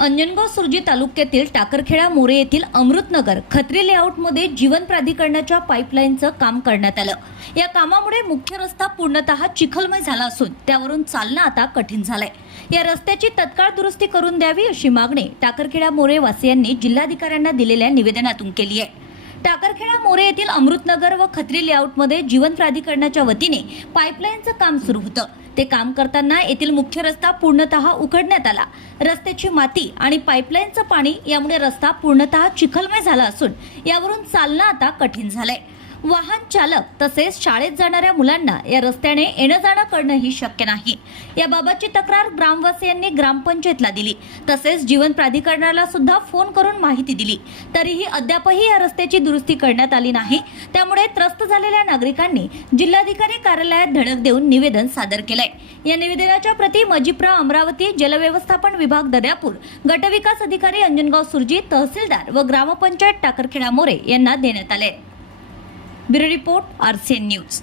अंजनगाव सुरजी तालुक्यातील टाकरखेडा मोरे येथील अमृतनगर खत्री लेआउटमध्ये जीवन प्राधिकरणाच्या पाईपलाईनचं काम करण्यात आलं. या कामामुळे मुख्य रस्ता पूर्णतः चिखलमय झाला असून त्यावरून चालणं आता कठीण झालंय. या रस्त्याची तत्काळ दुरुस्ती करून द्यावी अशी मागणी टाकरखेडा मोरे वासियांनी जिल्हाधिकाऱ्यांना दिलेल्या निवेदनातून केली आहे. टाकरखेडा मोरे येथील अमृतनगर व खत्री लेआउटमध्ये जीवन प्राधिकरणाच्या वतीने पाईपलाईनचं काम सुरू होतं. ते काम करताना येथील मुख्य रस्ता पूर्णतः उघडण्यात आला. रस्त्याची माती आणि पाईपलाईनचं पाणी यामुळे रस्ता पूर्णतः चिखलमय झाला असून यावरून चालणं आता कठीण झालंय. वाहन चालक तसेच शाळेत जाणाऱ्या मुलांना या रस्त्याने येणं जाणं करणंही शक्य नाही. याबाबतची तक्रार ग्रामवासियांनी ग्रामपंचायतला दिली. तसेच जीवन प्राधिकरणाला सुद्धा फोन करून माहिती दिली. तरीही अद्यापही या रस्त्याची दुरुस्ती करण्यात आली नाही. त्यामुळे त्रस्त झालेल्या नागरिकांनी जिल्हाधिकारी कार्यालयात धडक देऊन निवेदन सादर केलंय. या निवेदनाच्या प्रती मजिप्रा अमरावती जलव्यवस्थापन विभाग दर्यापूर गटविकास अधिकारी अंजनगाव सुरजी तहसीलदार व ग्रामपंचायत टाकरखेडा मोरे यांना देण्यात आले. Bureau report RCN news